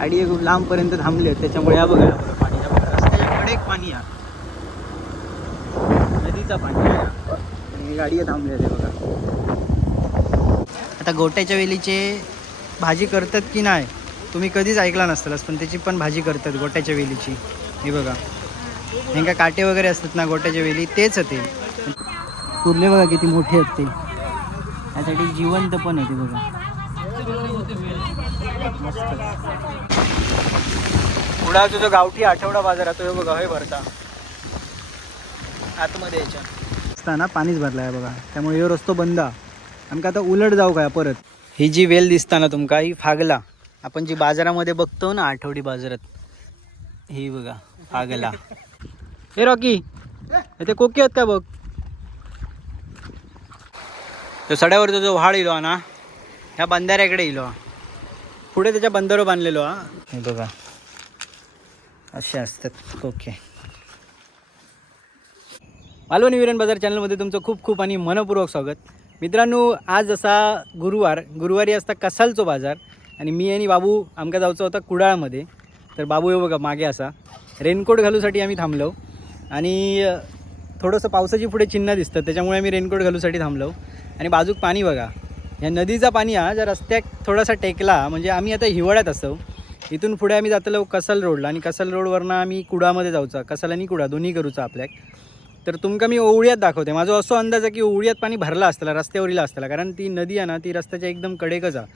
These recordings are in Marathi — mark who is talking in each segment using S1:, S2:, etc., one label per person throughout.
S1: गाडी खूप लांबपर्यंत थांबली त्याच्यामुळे या बघा. या पाणी या. पाणी नदीचा पाणी आहे. गाडी थांबली आहे ते बघा. आता गोट्याच्या वेलीचे भाजी करतात की नाही तुम्ही कधीच ऐकला नसतालच पण त्याची पण भाजी करतात गोट्याच्या वेलीची. हे बघा. नेमका काटे वगैरे असतात ना गोट्याच्या वेली तेच ते. कुर्ले बघा किती मोठे आहेत ते. त्यासाठी जिवंत पण आहे ते बघा. पुढा जो गावठी आठवडा बाजार आहे तो हे बघा हे भरता. आतमध्ये याच्या. असताना पाणीच भरला आहे बघा. त्यामुळे हे रस्तो बंद. हा. आमका आता उलट जाऊ काय परत? ही जी वेल दिसता ना तुमका ही फागला. आपण जी बाजारामध्ये बघतो ना आठवडी बाजारात ही बघा फागला. हे रॉकी ते कोकी आहेत का बघ? तो सड्यावरचा जो व्हाळ इलो ना ह्या बंधाऱ्याकडे इलो हा. पुढे त्याच्या बंदरो बांधलेलो हा हे बघा. असे असतात. ओके मालवण विरण बाजार चॅनलमध्ये तुमचं खूप खूप आणि मनपूर्वक स्वागत. मित्रांनो आज असा गुरुवार गुरुवारी असता कसालचो बाजार आणि मी आणि बाबू आमका जाऊचा होता कुडाळमध्ये. तर बाबू हे बघा मागे असा. रेनकोट घालूसाठी आम्ही थांबलो आणि थोडंसं पावसाची पुढे चिन्ह दिसतं त्याच्यामुळे आम्ही रेनकोट घालूसाठी थांबलो. आणि बाजूक पाणी बघा. ह्या नदीचा पाणी हा ज्या रस्त्याक थोडासा टेकला म्हणजे आम्ही आता हिवाळ्यात असतो इथून पुढे आम्ही जातलो कसल रोडला आणि कसल रोडवरनं आम्ही कुडामध्ये जाऊचा. कसल आणि कुडा दोन्ही करूचा आपल्याक तर तुमका मी ओवळ्यात दाखवते. माझा असो अंदाज आहे की ओवळ्यात पाणी भरला असताला रस्त्यावरील असताला कारण ती नदी आहे ना ती रस्त्याच्या एकदम कडेकच आहे.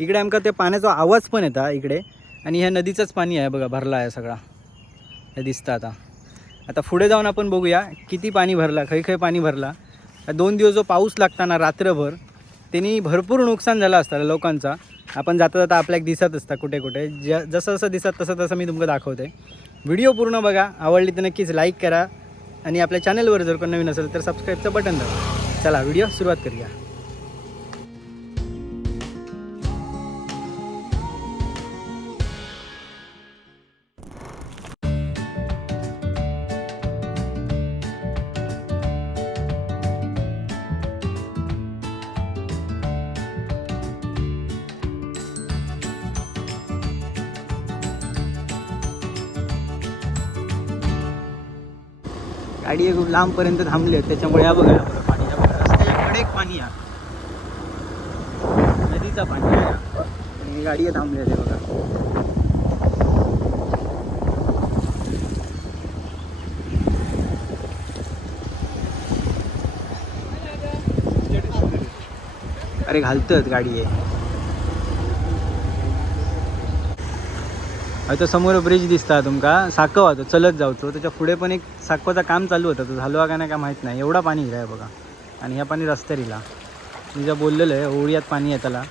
S1: इकडे आमका त्या पाण्याचा आवाज पण येता इकडे. आणि ह्या नदीचंच पाणी आहे बघा भरला आहे सगळा. हे दिसतं आता. आता पुढे जाऊन आपण बघूया किती पाणी भरला खै खै पाणी भरला. दोन दिवस जो पाऊस लागताना रात्रभर त्यांनी भरपूर नुकसान झालं असतं लोकांचा. आपण जाता जाता आपल्याक दिसत असता कुठे कुठे. ज जसं जसं दिसत तसं तसं मी तुमचं दाखवते. व्हिडिओ पूर्ण बघा आवडली तर नक्कीच लाईक करा. आणि आपल्या चॅनलवर जर कोण नवीन असेल तर सबस्क्राईबचं बटन दाबा. चला व्हिडिओ सुरुवात करूया. गाडी खूप लांबपर्यंत थांबली आहे. त्याच्यामुळे या बघा. पाणी या बघा रस्त्याच्या कडेक पाणी या. नदीचा पाणी आहे. आणि गाडी थांबली आहे बघा. अरे घालतात गाडी आहे आता समोर ब्रिज दिसता तुमका. साकव तो चलत जावचो त्याच्या पुढे पण एक साकवाचं काम चालू होतं. तो झालो का नाही का माहीत नाही. एवढा पाणी आहे बघा. आणि ह्या पाणी रस्त्यावर इला मी ज्या बोललेलं आहे ओळियात पाणी येताला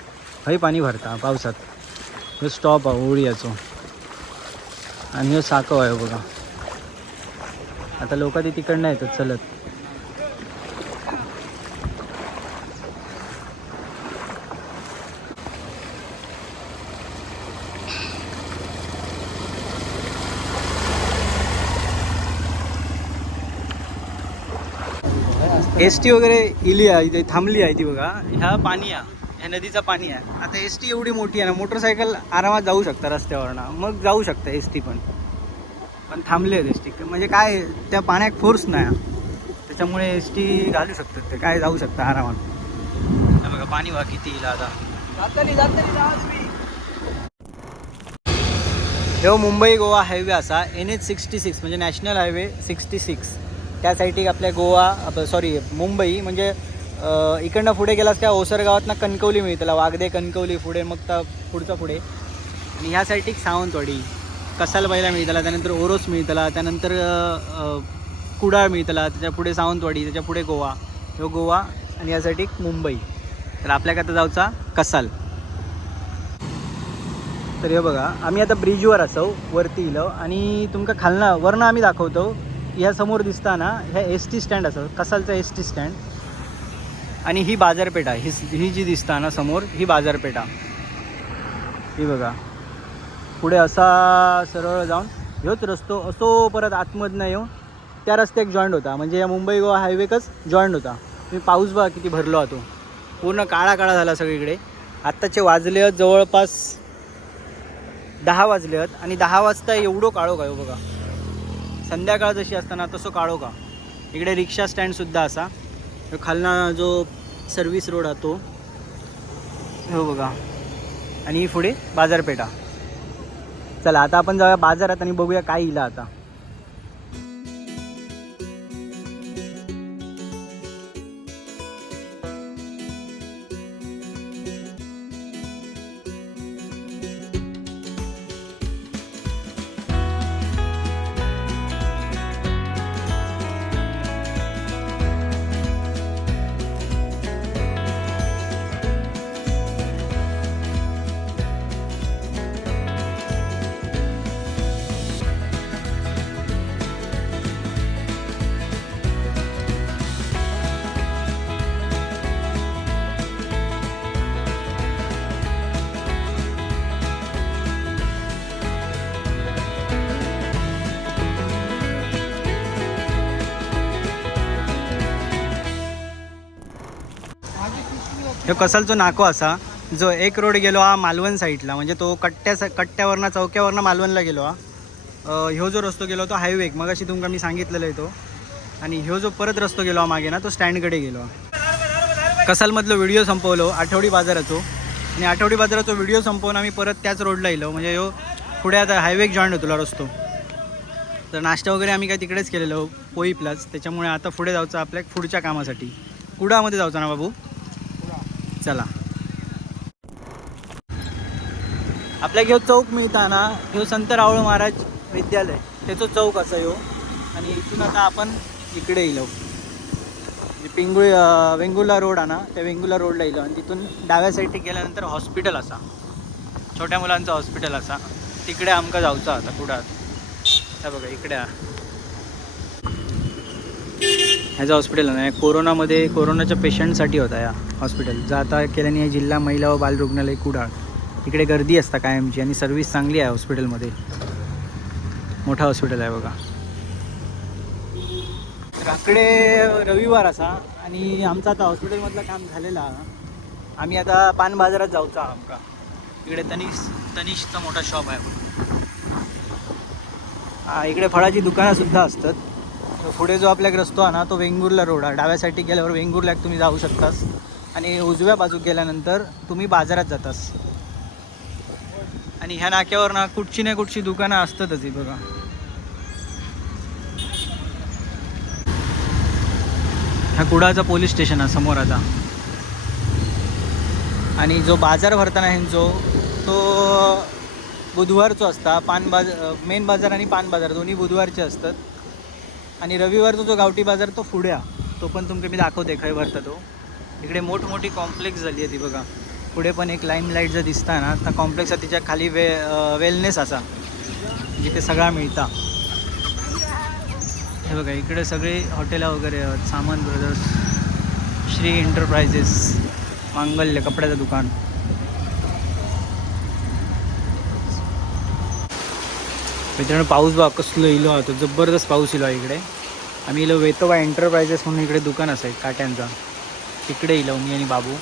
S1: हय पाणी भरता पावसात. हे स्टॉप आहे ओळियाचो आणि हे साकव आहे बघा. आता लोक ते तिकडनं येतात चलत. एस टी वगैरे इली आहे इथे थांबली आहे ती बघा. ह्या पाणी आहे ह्या नदीचा पाणी आहे. आता एस टी एवढी मोठी आहे ना मोटरसायकल आरामात जाऊ शकता रस्त्यावरनं. मग जाऊ शकता एस टी पण. पण थांबली आहेत एस टी म्हणजे काय त्या पाण्यात फोर्स नाही. त्याच्यामुळे एस टी घालू शकतात ते काय जाऊ शकता आरामात. बघा पाणी वा किती इला आता. ह्यो मुंबई गोवा हायवे असा एन एच सिक्स्टी सिक्स म्हणजे नॅशनल हायवे सिक्स्टी सिक्स त्या आपल्या गोवा सॉरी मुंबई म्हणजे इकडनं पुढे गेलास त्या ओसर गावातनं कणकवली मिळतला वागदे कणकवली पुढे मग त्या पुढचा पुढे. आणि ह्या सावंतवाडी कसाल पहिला मिळतला त्यानंतर ओरोस मिळतला त्यानंतर कुडाळ मिळतला त्याच्या पुढे सावंतवाडी त्याच्या पुढे गोवा. ह्यो गोवा आणि यासाठी मुंबई. तर आपल्याक आता जाऊचा कसाल. तर हे बघा आम्ही आता ब्रिजवर असो वरती इलो आणि तुमका खालना वरनं आम्ही दाखवतो. ह्या समोर दिसता ना ह्या एस टी स्टँड असं कसालचा एस टी स्टँड आणि ही बाजारपेठा ही ही जी दिसता ना समोर ही बाजारपेठा ही बघा. पुढे असा सरळ जाऊन ह्योच रस्तो असो परत आतमधनं येऊन त्या रस्त्याक जॉईंट होता. म्हणजे या मुंबई गोवा हायवेकच जॉईंट होता. तुम्ही पाऊस बघा किती भरलो होतो पूर्ण काळा काळा झाला सगळीकडे. आत्ताचे वाजले जवळपास दहा वाजले आहेत. आणि दहा वाजता एवढं काळो काय हो बघा. संध्याकाळ जशी असताना तसं काळो का? इकडे रिक्षा स्टँडसुद्धा असा. खालना जो सर्व्हिस रोड हा तो. हो बघा. आणि ही पुढे बाजारपेठा. चला आता आपण जाऊया बाजारात आणि बघूया काय इला आता. ह्यो कसालचो नाको असा जो एक रोड गेलो हा मालवण साईडला म्हणजे तो कट्ट्या कट्ट्यावरनं चौक्यावरनं मालवणला गेलो हा. ह्यो जो रस्तो गेलो तो हायवे मग अशी तुमका मी सांगितलेलं आहे तो. आणि ह्यो जो परत रस्तो गेलो हा मागे ना तो स्टँडकडे गेलो कसालमधलो व्हिडिओ संपवलो आठवडी बाजाराचो. आणि आठवडी बाजाराचो व्हिडिओ संपवून आम्ही परत त्याच रोडला येलो म्हणजे ह्यो पुढे आता हायवे जॉईन होतो रस्तो. तर नाश्ता वगैरे आम्ही काय तिकडेच केलेलो पोई त्याच्यामुळे आता पुढे जायचं आपल्या पुढच्या कामासाठी. कुडामध्ये जायचं ना बाबू? चला. आपल्या घेऊ चौक मिळता ना ह्यो संत रावळ महाराज विद्यालय त्याचं चौक असा ह्यो आणि इथून आता आपण इकडे येलो म्हणजे पिंगुळी अं, वेंगुर्ला रोड आहे ना त्या वेंगुर्ला रोडला येलो आणि तिथून डाव्या साईडला गेल्यानंतर हॉस्पिटल असा. छोट्या मुलांचं हॉस्पिटल असा. तिकडे आमकां जाऊचं आता कुडात हे बघा इकडे हा. ह्याचं हॉस्पिटल आहे. कोरोनामध्ये कोरोनाच्या पेशंटसाठी होता या हॉस्पिटल जाता आता केल्याने हे जिल्हा महिला व बाल रुग्णालय कुडाळ. इकडे गर्दी असता कायमची आणि सर्व्हिस चांगली आहे हॉस्पिटलमध्ये मोठा हॉस्पिटल आहे बघा. आकडे रविवार असा आणि आमचं आता हॉस्पिटलमधलं काम झालेलं. आम्ही आता पान बाजारात जाऊचा आमका. इकडे तनिष तनिषचा मोठा शॉप आहे. बघा. हा, इकडे फळाची दुकानं सुद्धा असतात. पुढे जो आपल्याक रस्तो आहे ना तो वेंगुर्ला रोड आहे. डाव्या साईडला गेल्यावर वेंगुर्ल्याक तुम्ही जाऊ शकतास. आणि उजव्या बाजूक गेल्यानंतर तुम्ही बाजारात जातास. आणि ह्या नाक्यावर ना कुठची ना कुठची दुकानं असतातच ही बघा. ह्या कुडाचा पोलीस स्टेशन आहे समोर आता. आणि जो बाजार भरताना ह्यांचो तो बुधवारचो असता. पान बाजार मेन बाजार आणि पान बाजार दोन्ही बुधवारचे असतात. आणि रविवारचा जो गावठी बाजार तो फुड्या तो पण तुमका मी दाखवते खंय भरता तो. इकडे मोठमोठी कॉम्प्लेक्स झाली आहे ती बघा. पुढे पण एक लाईम लाइट जर दिसता ना त्या कॉम्प्लेक्स तिच्या खाली वे वेलनेस असा. जिथे सगळा मिळता. हे बघा इकडे सगळे हॉटेला वगैरे आहेत सामंत ब्रदर्स श्री एंटरप्राइजेस मांगल्य कपड्याचं दुकान. मित्रांनो पाऊस बा कसलो इलो हा तो जबरदस्त पाऊस इलो आहे इकडे. आम्ही इलो वेतोबा एंटरप्राइजेस म्हणून इकडे दुकान असेल काट्यांचा. तिकडे इलो मी आणि बाबू.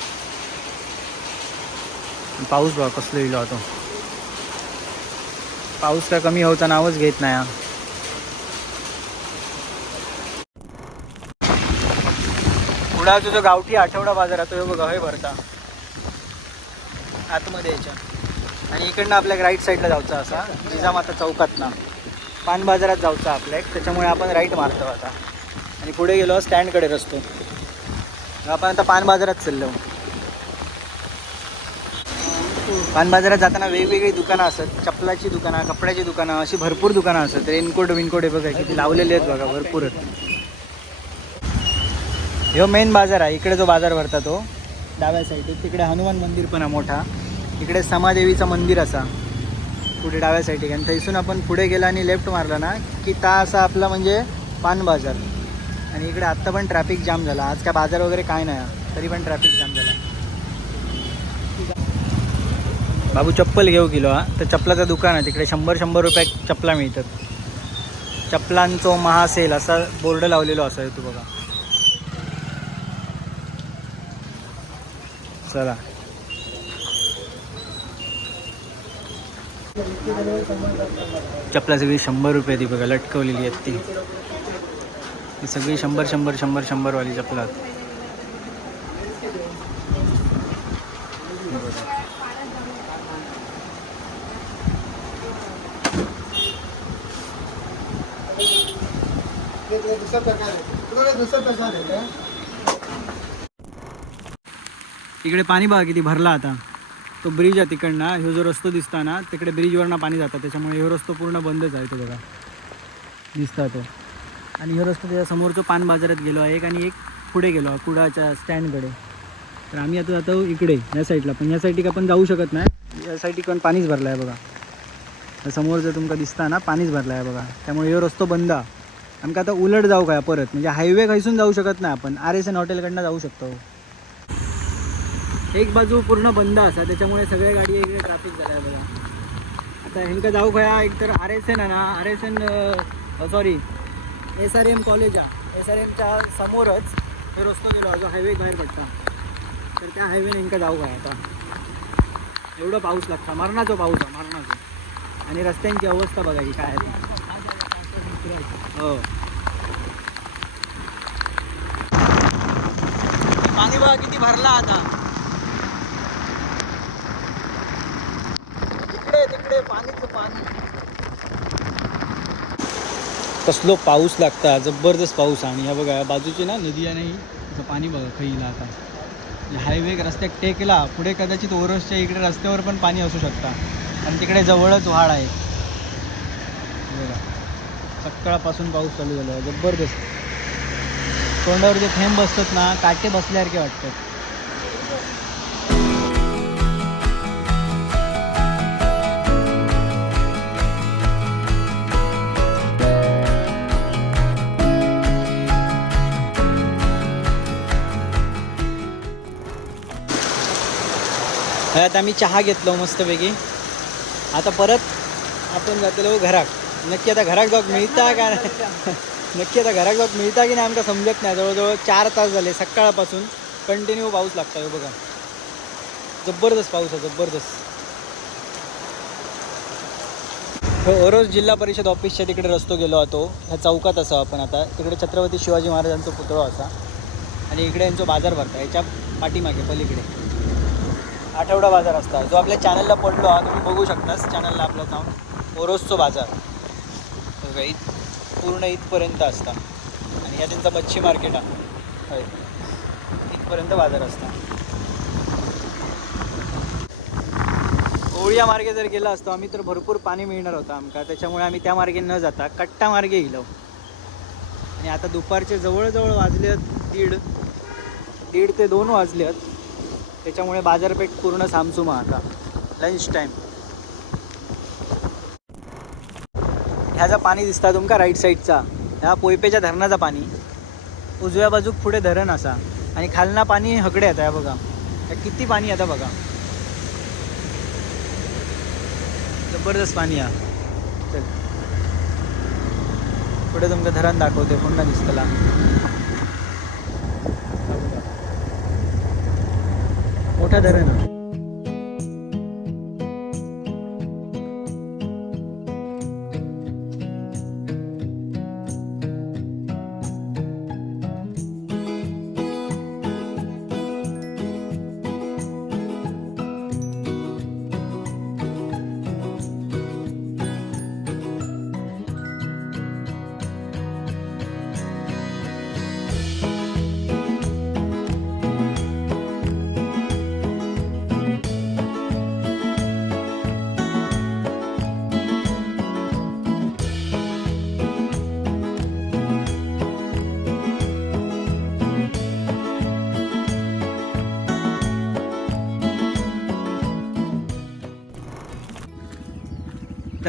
S1: पाऊस बघा कसलो इलो आता पाऊस का कमी होता नावच घेत नाही हा. पुढाचा जो गावठी आठवडा बाजार आहे तो हे बघा हे भरता. आतमध्ये याच्या. आणि इकडनं आपल्या राईट साईडला जायचं असा जिजामाता चौकातनं. पान बाजारात जायचं आपल्या त्याच्यामुळे आपण राईट मारतो आता. आणि पुढे गेलो स्टँडकडे रस्तो आपण आता पान बाजारात चाललो. पान बाजारात जाताना वेगवेगळी दुकानं असतात. चपलाची दुकानं कपड्याची दुकानं अशी भरपूर दुकानं असतात. रेनकोट विनकोट हे बघा किती लावलेले आहेत बघा भरपूर ह्यो मेन बाजार आहे. इकडे जो बाजार भरता तो हो, डाव्या साईडला तिकडे हनुमान मंदिर पण आहे मोठा. इकडे समादेवीचं मंदिर असा. पुढे डाव्या साईडला आणि थैसून आपण पुढे गेला आणि लेफ्ट मारला ना की ता असा आपला म्हणजे पान बाजार. आणि इकडे आत्ता पण ट्रॅफिक जाम झाला. आज काय बाजार वगैरे काय नाही. तरी पण ट्रॅफिक जाम झाला. बाबू चप्पल घेऊ गेलो हा. तर चप्पलाचं दुकान आहे. तिकडे शंभर शंभर रुपयात चपला मिळतात. चपलांचो महासेल असा बोर्ड लावलेलो असा तू बघा. चला. चपला सगळी शंभर रुपये ती बघा लटकवलेली आहेत ती. ही सगळी शंभर शंभर शंभर शंभरवाली चपला. इकडे पाणी बघा किती भरला आता. तो ब्रिज आहे तिकडनं. ह्यो जो रस्तो दिसता ना तिकडे ब्रिजवरनं पाणी जातं. त्याच्यामुळे ह्यो रस्तो पूर्ण बंदच आहे तो बघा. दिसता तो. आणि ह्यो रस्तो त्याच्या समोरचं पान बाजारात गेलो आहे एक आणि एक पुढे गेलो आहे कुडाच्या स्टँडकडे. तर आम्ही आता जातो इकडे या साईडला. पण या साईडला आपण जाऊ शकत नाही. या साईडला पण पाणीच भरलं आहे बघा. तर समोर जर तुमका दिसता ना पाणीच भरलं आहे बघा. त्यामुळे ह्यो रस्तो बंद आहे. आता उलट जाऊ काय परत? म्हणजे हायवे खायसून जाऊ शकत नाही आपण. आर एस एन हॉटेलकडनं जाऊ शकतो. एक बाजू पूर्ण बंद असा त्याच्यामुळे सगळ्या गाडी इकडे ट्रॅफिक झालं आहे बघा. आता ह्यांका जाऊ खया एक तर आर एस एन आहे ना R S N sorry S R M college आहे. एस आर एमच्या समोरच हे रस्तो गेलो जो हायवे बाहेर पडता. तर त्या हायवेने ह्यांका जाऊ काय आता. एवढं पाऊस लागता मरणाचा पाऊस आहे मरणाचा. आणि रस्त्यांची अवस्था बघा की काय आहे हो. पाणी बघा किती भरला आता. पाणीच पाणी. कसलो पाऊस लागता जबरदस्त पाऊस आणि ह्या बघा बाजूची ना नदी आहे नाही तिचं पाणी बघा खैला आता. हायवे रस्त्यात टेकला पुढे कदाचित ओरसच्या इकडे रस्त्यावर पण पाणी असू शकता. आणि तिकडे जवळच व्हाळ आहे. बघा सकाळपासून पाऊस चालू झाला आहे जबरदस्त. तोंडावर जे थेंब बसतात ना काटे बसल्यासारखे वाटतात. घरात आम्ही चहा घेतलो मस्तपैकी. आता परत आपण जातलो घराक नक्की आता घराक जाऊक मिळता का? नाही? नक्की आता घराक जाऊक मिळता की नाही आमकां समजत नाही. जवळजवळ चार तास झाले सकाळपासून कंटिन्यू पाऊस लागता ह्यो बघा. जबरदस्त पाऊस आहे जबरदस्त. हो ओरोस जिल्हा परिषद ऑफिसच्या तिकडे रस्तो गेलो होतो. ह्या चौकात असा आपण आता. तिकडे छत्रपती शिवाजी महाराजांचा पुतळा असा आणि इकडे यांचा बाजार भरता. याच्या पाठीमागे पलीकडे. आठवडा बाजार असता. जो आपल्या चॅनलला पडलो हा तुम्ही बघू शकतास चॅनलला आपलं जाऊन ओरोसचो बाजार. बघा इत पूर्ण इथपर्यंत असता. आणि ह्या त्यांचा मच्छी मार्केट आहे. होय. इथपर्यंत बाजार असता. ओळिया मार्गे जर गेला असतो आम्ही तर भरपूर पाणी मिळणार होतं आमका. त्याच्यामुळे आम्ही त्या मार्गे न जाता कट्टा मार्गे गेलो आणि आता दुपारचे जवळजवळ वाजले आहेत दीड. दीड ते दोन वाजले आहेत त्याच्यामुळे बाजारपेठ पूर्ण सामसुमा आता. लंच टाईम ह्याचा पाणी दिसता तुमका राईट साईडचा ह्या पोयपेच्या धरणाचा पाणी. उजव्या बाजूक पुढे धरण असा. आणि खालना पाणी हकडे येतं ह्या बघा. ह्या किती पाणी आता बघा. जबरदस्त पाणी हा चल. पुढे तुमचं धरण दाखवते पुन्हा दिसतला. मोठा धरण हा.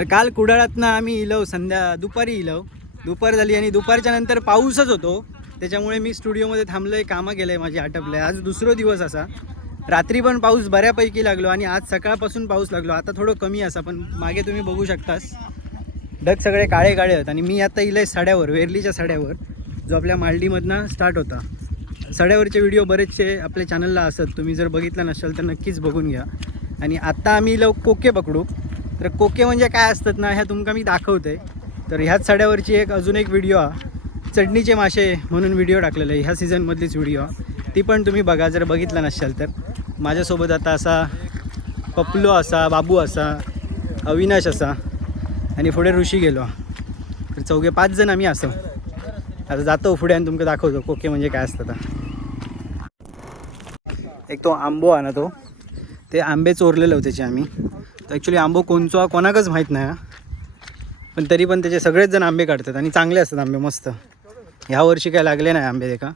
S1: तर काल कुडाळातनं आम्ही इलव संध्या दुपारी इलव दुपार झाली आणि दुपारच्या नंतर पाऊसच होतो. त्याच्यामुळे मी स्टुडिओमध्ये थांबलो आहे कामं केलं आहे माझी आटपलं. आहे आज दुसरो दिवस असा. रात्री पण पाऊस बऱ्यापैकी लागलो आणि आज सकाळपासून पाऊस लागलो. आता थोडं कमी असा पण मागे तुम्ही बघू शकतास. ढग सगळे काळे काळे आहेत आणि मी आता इलंय सड्यावर वेरलीच्या सड्यावर जो आपल्या मालडीमधनं स्टार्ट होता. सड्यावरचे व्हिडिओ बरेचसे आपल्या चॅनलला असत. तुम्ही जर बघितला नसाल तर नक्कीच बघून घ्या. आणि आत्ता आम्ही इलो कोके पकडू. तर कोके म्हणजे काय असतात ना ह्या तुमका मी दाखवते. तर ह्याच सड्यावरची एक अजून एक व्हिडिओ हा चटणीचे मासे म्हणून व्हिडिओ टाकलेला आहे ह्या सीझनमधलीच व्हिडिओ ती पण तुम्ही बघा जर बघितलं नसाल तर. माझ्यासोबत आता असा पपलो असा बाबू असा अविनाश असा आणि पुढे ऋषी गेलो. तर चौघे पाच जण आम्ही असो. आता जातो पुढे आणि तुमका दाखवतो कोके म्हणजे काय असतं आता. एक तो आंबो आणा ना तो. ते आंबे चोरलेले होते त्याचे आम्ही. तर ॲक्च्युली आंबो कोणचा कोणाकच माहीत नाही हा. पण तरी पण त्याचे सगळेच जण आंबे काढतात आणि चांगले असतात आंबे मस्त. ह्या वर्षी काय लागले नाही आंबे ते का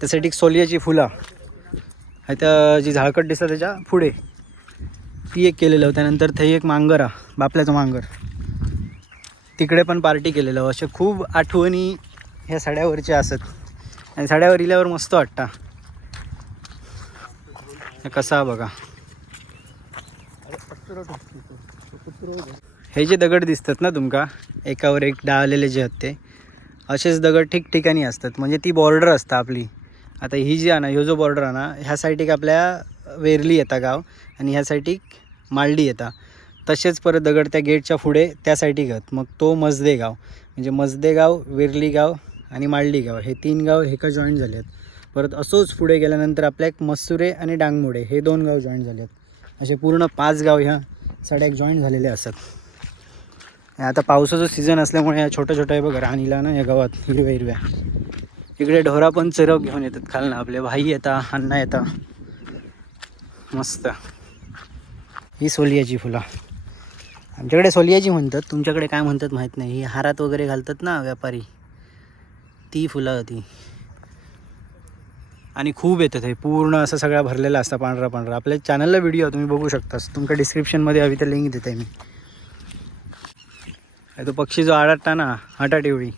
S1: त्यासाठी एक सोलियाची फुलं. आहे तर जी झाळकट दिसतात त्याच्या पुढे. ती एक केलेलं होतं त्यानंतर थंय एक मांगर हा बापल्याचं मांगर. तिकडे पण पार्टी केलेलं असे खूप आठवणी ह्या साड्यावरच्या असत. आणि साड्यावर इल्यावर मस्त वाटता. कसा बघा. हे जे दगड दिसतात ना तुमका एकावर एक डाळलेले जे आहेत ते असेच दगड ठिकठिकाणी असतात. म्हणजे ती बॉर्डर असता आपली. आता ही जी आहे ना ह्यो जो बॉर्डर आहे ना ह्या साईडीक आपल्या वेरली येता गाव आणि ह्या साईडीक मालडी येता. तसेच परत दगड त्या गेटच्या पुढे त्या साईडीक आहेत. मग तो मजदे गाव. म्हणजे मजदे गाव वेरली गाव आणि मालडी गाव. हे तीन गाव एका जॉईंट झाले आहेत परत असोच पुढे गेल्यानंतर आपल्या एक मसुरे आणि डांगमोडे हे दोन गाव जॉईंट झाले आहेत असे पूर्ण पाच गाव ह्या सड्याक जॉईंट झालेले असतात. आता पावसाचं सीझन असल्यामुळे या छोट्या छोट्या बघा राणीला ना या गावात हिरव्या हिरव्या. इकडे ढोरा पण चरव घेऊन येतात खालनं. आपले भाई येता अण्णा येता. मस्त. ही सोलियाची फुलं. आमच्याकडे सोलियाची म्हणतात. तुमच्याकडे काय म्हणतात माहीत नाही. ही हारात वगैरे घालतात ना व्यापारी. ती फुलं होती आणि खूप येतात हे. पूर्ण असं सगळा भरलेला असता पांढरा पांढरा. आपल्या चॅनलला व्हिडिओ तुम्ही बघू शकता तुमच्या डिस्क्रिप्शनमध्ये हवी तर लिंक देते मी. तो पक्षी जो आरडता ना हटाटिवळी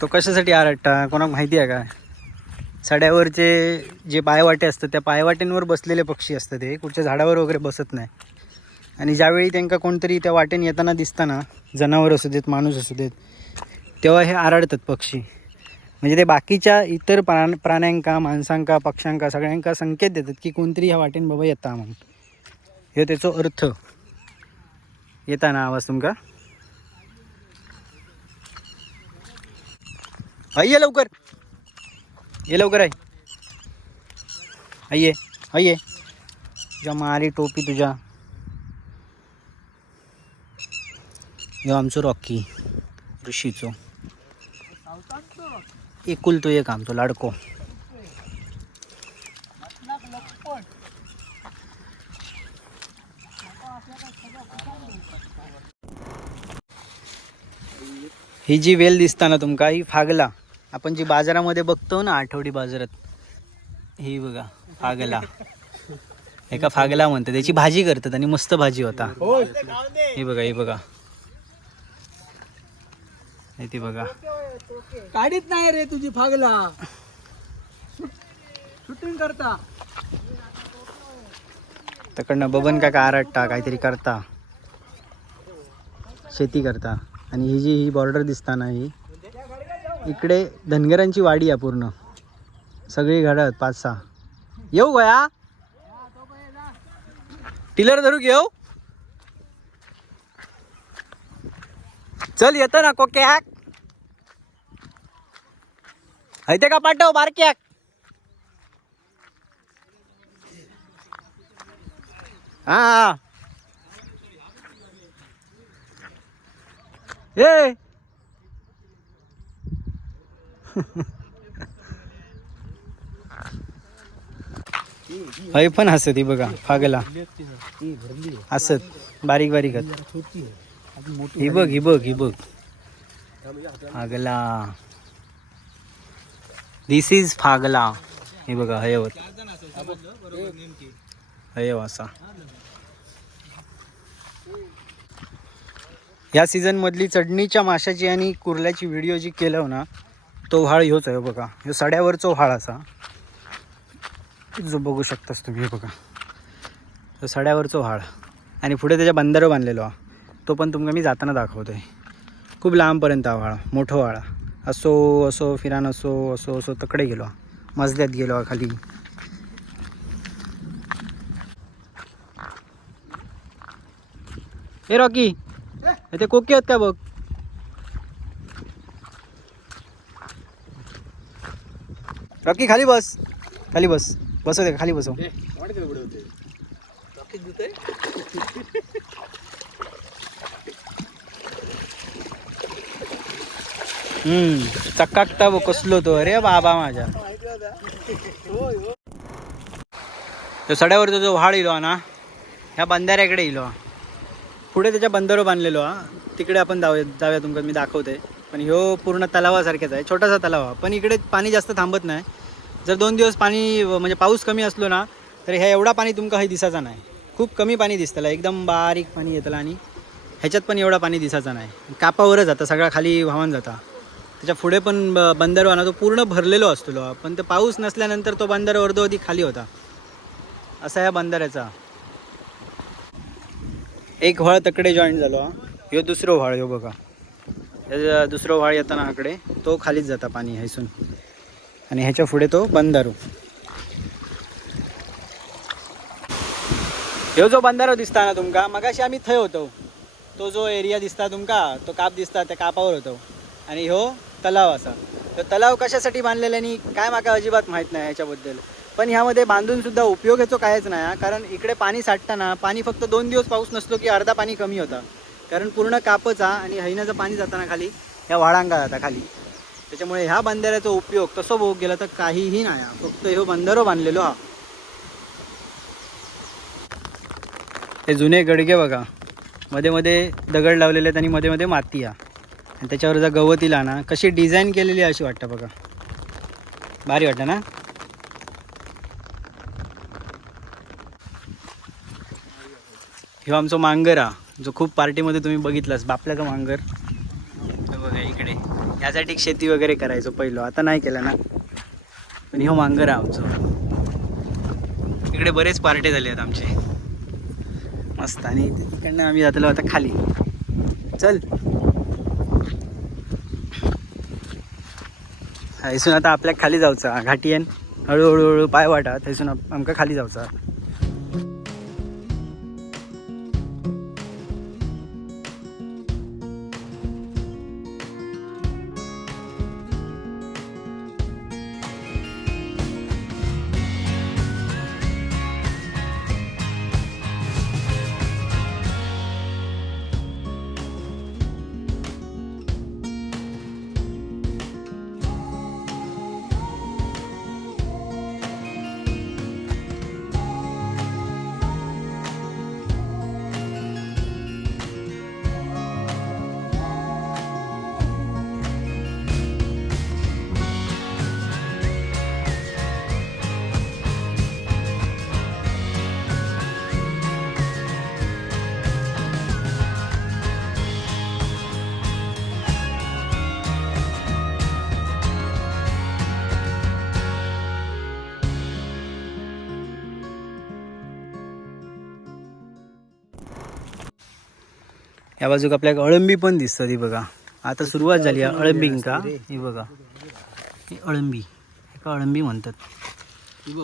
S1: तो कशासाठी आरडता? कोणाक माहिती आहे का? सड्यावरचे जे पायवाटे असतात त्या पायवाटेंवर बसलेले पक्षी असतात ते कुठच्या झाडावर वगैरे बसत नाही. आणि ज्यावेळी त्यांना कोणतरी त्या वाटेने येताना दिसताना जनावर असू देत माणूस असू देत तेव्हा हे आरडतात पक्षी. म्हणजे ते बाकीच्या इतर प्राण प्राण्यांका माणसांका पक्ष्यांका सगळ्यांका संकेत देतात की कोणतरी ह्या वाटेन बाबा येता म्हणून. हे त्याचो अर्थ. येता ना आवाज तुमका? आई ये लवकर. ये लवकर आहे आई ये. ये. तुझ्या मारी टोपी तुझ्या. ह्यो आमचो रॉकी. ऋषीचो. एकुलतो एक आमचो लाडको. ही जी वेल दिसता ना तुमका ही फागला. आपण जी बाजारामध्ये बघतो ना आठवडी बाजारात ही बघा फागला. एका फागला म्हणतात त्याची भाजी करतात आणि मस्त भाजी होता. ही बघा ही बघा. ती बघा.
S2: गाडीत नाही रे तुझी फागला. शूटिंग करता.
S1: तिकडनं बबन काका आरडता काहीतरी करता. शेती करता. आणि ही जी ही बॉर्डर दिसताना ही इकडे धनगरांची वाडी आहे पूर्ण. सगळी घडत पाच सहा. येऊ गया? टिलर धरू घेऊ चल येतं ना कोक्याक हैते का पाठव बारक्याक हा ए! हय पण हसत ही बघा फागला हसत बारीक बारीक हत. ही बघ ही बघ ही बघ. फागला दिस इज फागला हे बघा हयवत हयव हो असा. या सीझनमधली चढणीच्या माशाची आणि कुर्ल्याची व्हिडिओ जी केलं ना तो व्हाळ ह्योच आहे हो बघा. ह्यो सड्यावरचो व्हाळ असा. जो बघू शकतास तुम्ही हे बघा. तो सड्यावरचो व्हाळ. आणि पुढे त्याच्या बंदरं बांधलेलो. हा तो पण तुमका मी जाताना दाखवतो आहे खूप लांबपर्यंत हा व्हाळा मोठं व्हाळा. असो असो फिरान असो असो असो तकडे गेलो. मजल्यात गेलो खाली. हे रॉकी. ते कोके आहेत का बघ? रॉकी खाली बस. खाली बस. बसव दे खाली बसव चकाकता बघ कसलो तो अरे बाबा माझ्या. तो सड्यावरचा जो व्हाळ इलो हा ना ह्या बंधाऱ्याकडे इलो हा. पुढे त्याच्या बंदरो बांधलेलो हा. तिकडे आपण जाऊया जाऊया तुमका मी दाखवते. पण ह्यो पूर्ण तलावासारखेच आहे छोटासा तलाव हा. पण इकडे पाणी जास्त थांबत नाही. जर दोन दिवस पाणी म्हणजे पाऊस कमी असलो ना तर ह्या एवढा पाणी तुमका हे दिसायचा नाही. खूप कमी पाणी दिसतला एकदम बारीक पाणी येतला आणि ह्याच्यात पण एवढा पाणी दिसायचा नाही. कापावरच जाता सगळा खाली वाहून जाता. त्याच्या पुढे पण ब- बंदर ना तो पूर्ण भरलेलो असतो पण ते पाऊस नसल्यानंतर तो बंदर अर्धवधी खाली होता. असा ह्या बंदराचा. एक व्हाळ तकडे जॉईन झालो हा. ह्यो दुसरो व्हाळ ह्यो बघा. दुसरो व्हाळ येताना आकडे तो खालीच जाता पाणी हैसून आणि ह्याच्या पुढे तो बंदारो. ह्यो जो बंदारो दिसता ना तुमका मगाशी आम्ही थंय होतो. तो जो एरिया दिसता तुमका तो काप दिसता त्या कापावर होतो. आणि ह्यो तलाव असा. तो तलाव कशासाठी बांधलेला आणि काय माका अजिबात माहीत नाही ह्याच्याबद्दल. पण ह्यामध्ये बांधून सुद्धा उपयोग ह्याचो कायच नाही कारण इकडे पाणी साठताना पाणी फक्त दोन दिवस पाऊस नसलो की अर्धा पाणी कमी होता. कारण पूर्ण कापचा आणि हैनाचं पाणी जाताना खाली ह्या वाळांगा जाता खाली. त्याच्यामुळे ह्या बंधाऱ्याचा उपयोग तसं बघ गेला तर काहीही नाही हा. फक्त ह्यो बंधारो बांधलेलो हा. हे जुने गडगे बघा. मध्ये मध्ये दगड लावलेले आहेत आणि मध्ये मध्ये माती आहे आणि त्याच्यावर जर गवत इला ना कशी डिझाईन केलेली आहे अशी वाटतं बघा. भारी वाटतं ना? ह्यो आमचो मांगर हा. जो खूप पार्टीमध्ये तुम्ही बघितलास बापल्याचा मांगर. बघा इकडे. यासाठी शेती वगैरे करायचो पहिलं. आता नाही केलं ना. पण ह्यो मांगर हा आमचो. इकडे बरेच पार्टी झाले आहेत आमचे. मस्त. आणि तिकडनं आम्ही जातलो आता खाली. चल. थंयसून आता आपल्या खाली जाऊचा. घाटयेन हळूहळू हळू पाय वाटा. थंयसून आमकां आमका खाली जाऊचा. या बाजूक आपल्याला अळंबी पण दिसतं ती बघा. आता सुरुवात झाली आहे अळंबीं का ही बघा. ही अळंबी. एका अळंबी म्हणतात.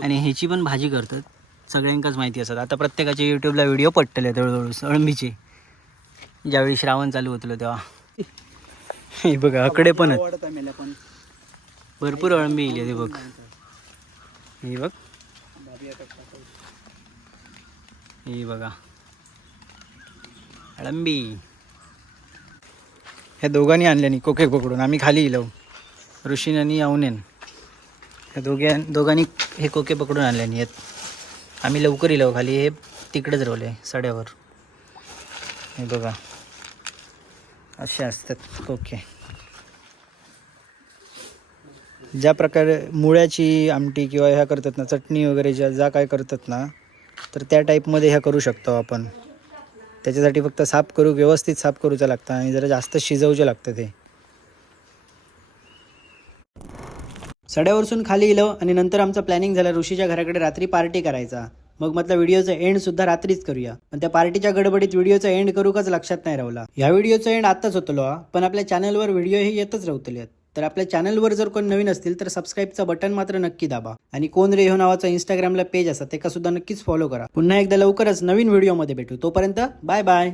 S1: आणि ह्याची पण भाजी करतात. सगळ्यांकाच माहिती असतात. आता प्रत्येकाच्या यूट्यूबला व्हिडिओ पडटले हळूहळू अळंबीचे. ज्यावेळी श्रावण चालू होतलो तेव्हा. हे बघा अकडे पण आहेत. भरपूर अळंबी येईल ते बघ. ही बघ. ही बघा. अळंबी. ह्या दोघांनी आणल्यानी कोके पकडून. आम्ही खाली इलो ऋषीन आणि अवनेन ह्या दोघ्या दोघांनी हे कोके पकडून आणल्यानी आहेत आम्ही लवकर इलो खाली. हे तिकडेच रावले सड्यावर. हे बघा. असे असतात कोके. ज्या प्रकारे मुळ्याची आमटी किंवा ह्या करतात ना चटणी वगैरे ज्या ज्या काय करतात ना तर त्या टाईपमध्ये ह्या करू शकतो आपण. त्याच्यासाठी फक्त साफ करू व्यवस्थित साफ करूचं लागतं आणि जरा जास्त शिजवचं लागतं ते. सड्यावरसून खाली इलं आणि नंतर आमचं प्लॅनिंग झालं ऋषीच्या घराकडे रात्री पार्टी करायचा. मग म्हटलं व्हिडिओचा एंड सुद्धा रात्रीच करूया. पण त्या पार्टीच्या गडबडीत व्हिडिओचा एंड करूकच लक्षात नाही राहिला ह्या व्हिडिओचा एंड आताच होतलो पण आपल्या चॅनलवर व्हिडिओ हे येतच राहतले तर आपल्या चॅनलवर जर कोण नवीन असतील तर सबस्क्राईबचं बटन मात्र नक्की दाबा. आणि कोण रे हो नावाचा इंस्टाग्रामला पेज असा ते सुद्धा नक्कीच फॉलो करा. पुन्हा एकदा लवकरच नवीन व्हिडिओमध्ये भेटू. तोपर्यंत बाय बाय